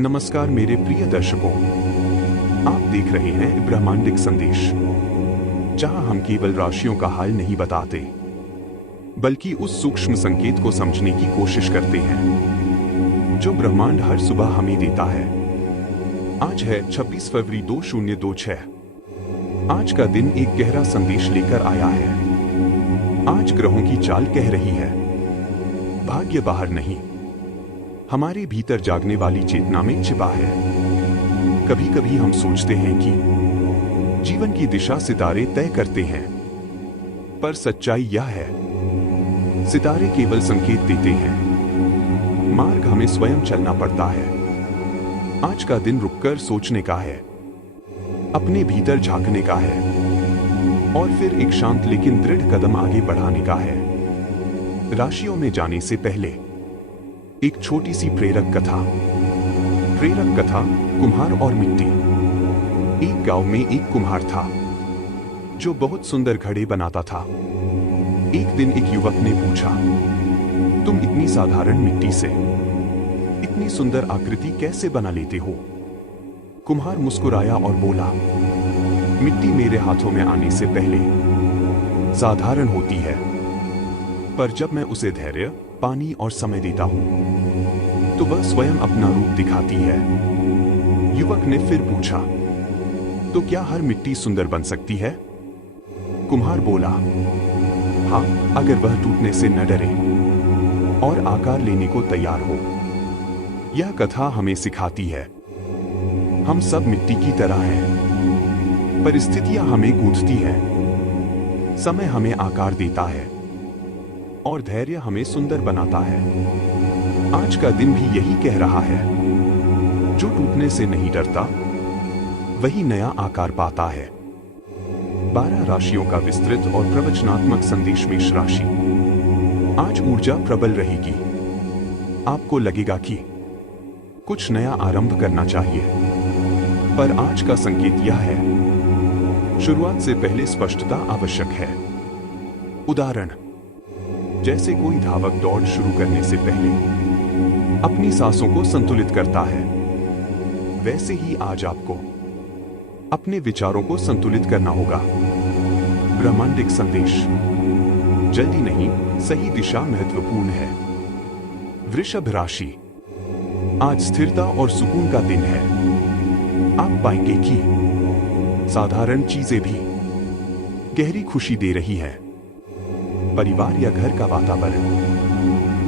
नमस्कार मेरे प्रिय दर्शकों, आप देख रहे हैं ब्रह्मांडिक संदेश, जहां हम केवल राशियों का हाल नहीं बताते, बल्कि उस सूक्ष्म संकेत को समझने की कोशिश करते हैं जो ब्रह्मांड हर सुबह हमें देता है। आज है 26 फरवरी 2026। आज का दिन एक गहरा संदेश लेकर आया है। आज ग्रहों की चाल कह रही है, भाग्य बाहर नहीं, हमारे भीतर जागने वाली चेतना में छिपा है। कभी कभी हम सोचते हैं कि जीवन की दिशा सितारे तय करते हैं, पर सच्चाई यह है, सितारे केवल संकेत देते हैं, मार्ग हमें स्वयं चलना पड़ता है। आज का दिन रुककर सोचने का है, अपने भीतर झांकने का है और फिर एक शांत लेकिन दृढ़ कदम आगे बढ़ाने का है। राशियों में जाने से पहले एक छोटी सी प्रेरक कथा। प्रेरक कथा, कुम्हार और मिट्टी। एक गांव में एक कुम्हार था जो बहुत सुंदर घड़े बनाता था। एक दिन एक युवक ने पूछा, तुम इतनी साधारण मिट्टी से इतनी सुंदर आकृति कैसे बना लेते हो? कुम्हार मुस्कुराया और बोला, मिट्टी मेरे हाथों में आने से पहले साधारण होती है, पर जब मैं उसे धैर्य, पानी और समय देता हूं तो वह स्वयं अपना रूप दिखाती है। युवक ने फिर पूछा, तो क्या हर मिट्टी सुंदर बन सकती है? कुम्हार बोला, हाँ, अगर वह टूटने से न डरे और आकार लेने को तैयार हो। यह कथा हमें सिखाती है, हम सब मिट्टी की तरह हैं। परिस्थितियां हमें गूंथती हैं, समय हमें आकार देता है और धैर्य हमें सुंदर बनाता है। आज का दिन भी यही कह रहा है, जो टूटने से नहीं डरता वही नया आकार पाता है। 12 राशियों का विस्तृत और प्रवचनात्मक संदेश। मेष राशि। आज ऊर्जा प्रबल रहेगी। आपको लगेगा कि कुछ नया आरंभ करना चाहिए, पर आज का संकेत यह है, शुरुआत से पहले स्पष्टता आवश्यक है। उदाहरण, जैसे कोई धावक दौड़ शुरू करने से पहले अपनी सांसों को संतुलित करता है, वैसे ही आज आपको अपने विचारों को संतुलित करना होगा। ब्रह्मांडिक संदेश, जल्दी नहीं, सही दिशा महत्वपूर्ण है। वृषभ राशि। आज स्थिरता और सुकून का दिन है। आप पाएंगे कि साधारण चीजें भी गहरी खुशी दे रही हैं। परिवार या घर का वातावरण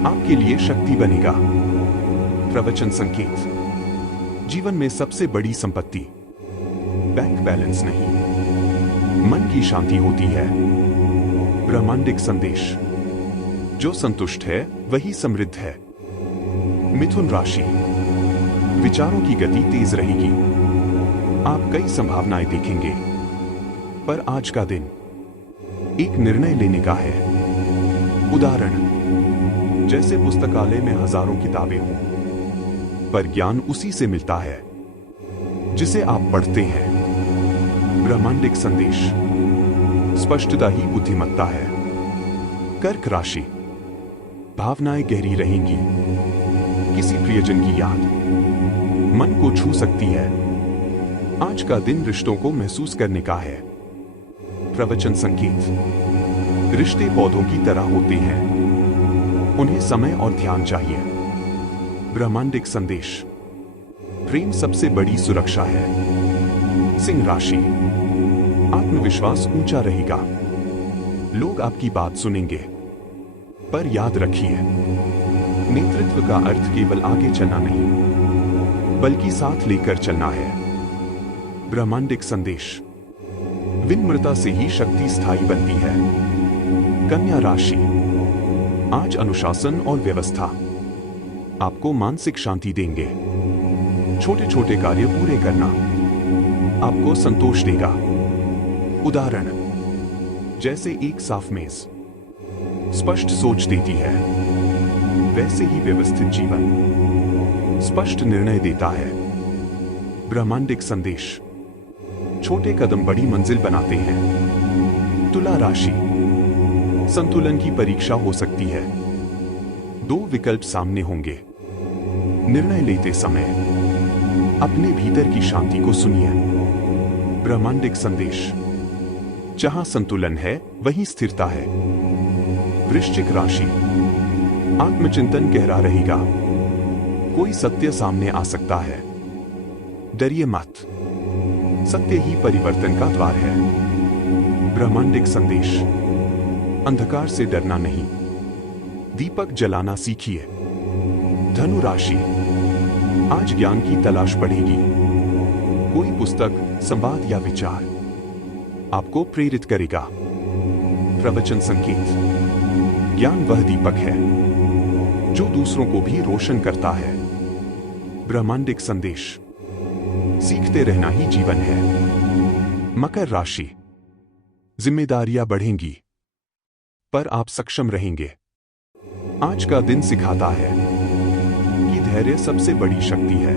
आपके लिए शक्ति बनेगा। प्रवचन संकेत, जीवन में सबसे बड़ी संपत्ति बैंक बैलेंस नहीं, मन की शांति होती है। ब्रह्मांडिक संदेश, जो संतुष्ट है वही समृद्ध है। मिथुन राशि। विचारों की गति तेज रहेगी। आप कई संभावनाएं देखेंगे, पर आज का दिन एक निर्णय लेने का है। उदाहरण, जैसे पुस्तकालय में हजारों किताबें हों, पर ज्ञान उसी से मिलता है जिसे आप पढ़ते हैं। ब्रह्मांडिक संदेश, स्पष्टता ही बुद्धिमत्ता है। कर्क राशि। भावनाएं गहरी रहेंगी। किसी प्रियजन की याद मन को छू सकती है। आज का दिन रिश्तों को महसूस करने का है। प्रवचन संकेत, रिश्ते पौधों की तरह होते हैं, उन्हें समय और ध्यान चाहिए। ब्रह्मांडिक संदेश, प्रेम सबसे बड़ी सुरक्षा है। सिंह राशि। आत्मविश्वास ऊंचा रहेगा। लोग आपकी बात सुनेंगे, पर याद रखिए, नेतृत्व का अर्थ केवल आगे चलना नहीं, बल्कि साथ लेकर चलना है। ब्रह्मांडिक संदेश, विनम्रता से ही शक्ति स्थायी बनती है। कन्या राशि। आज अनुशासन और व्यवस्था आपको मानसिक शांति देंगे। छोटे छोटे कार्य पूरे करना आपको संतोष देगा। उदाहरण, जैसे एक साफ मेज स्पष्ट सोच देती है, वैसे ही व्यवस्थित जीवन स्पष्ट निर्णय देता है। ब्रह्मांडिक संदेश, छोटे कदम बड़ी मंजिल बनाते हैं। तुला राशि। संतुलन की परीक्षा हो सकती है। 2 विकल्प सामने होंगे। निर्णय लेते समय अपने भीतर की शांति को सुनिए। ब्रह्मांडिक संदेश। जहां संतुलन है वहीं स्थिरता है। वृश्चिक राशि। आत्मचिंतन गहरा रहेगा। कोई सत्य सामने आ सकता है। डरिए मत, सत्य ही परिवर्तन का द्वार है। ब्रह्मांडिक संदेश। अंधकार से डरना नहीं, दीपक जलाना सीखिए। धनु राशि। आज ज्ञान की तलाश बढ़ेगी। कोई पुस्तक, संवाद या विचार आपको प्रेरित करेगा। प्रवचन संकेत। ज्ञान वह दीपक है जो दूसरों को भी रोशन करता है। ब्रह्मांडिक संदेश। सीखते रहना ही जीवन है। मकर राशि। जिम्मेदारियां बढ़ेंगी, पर आप सक्षम रहेंगे। आज का दिन सिखाता है कि धैर्य सबसे बड़ी शक्ति है।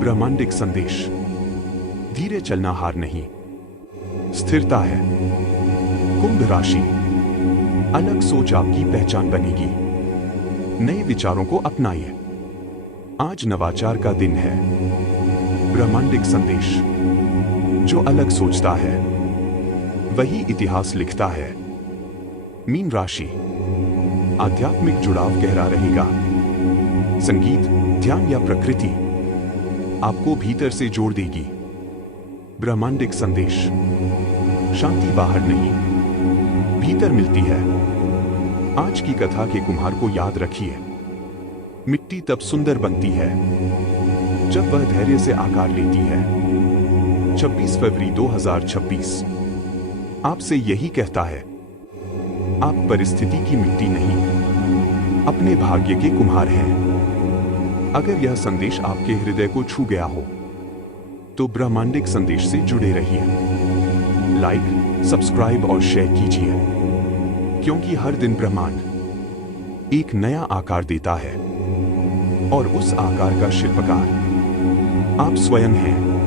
ब्रह्मांडिक संदेश। धीरे चलना हार नहीं, स्थिरता है। कुंभ राशि। अलग सोच आपकी पहचान बनेगी। नए विचारों को अपनाइए। आज नवाचार का दिन है। ब्रह्मांडिक संदेश। जो अलग सोचता है वही इतिहास लिखता है। मीन राशि। आध्यात्मिक जुड़ाव गहरा रहेगा। संगीत, ध्यान या प्रकृति आपको भीतर से जोड़ देगी। ब्रह्मांडिक संदेश। शांति बाहर नहीं, भीतर मिलती है। आज की कथा के कुम्हार को याद रखिए। मिट्टी तब सुंदर बनती है जब वह धैर्य से आकार लेती है। 26 फरवरी 2026 आपसे यही कहता है, आप परिस्थिति की मिट्टी नहीं, अपने भाग्य के कुम्हार हैं। अगर यह संदेश आपके हृदय को छू गया हो तो ब्रह्मांडिक संदेश से जुड़े रहिए। लाइक, सब्सक्राइब और शेयर कीजिए, क्योंकि हर दिन ब्रह्मांड एक नया आकार देता है और उस आकार का शिल्पकार आप स्वयं हैं।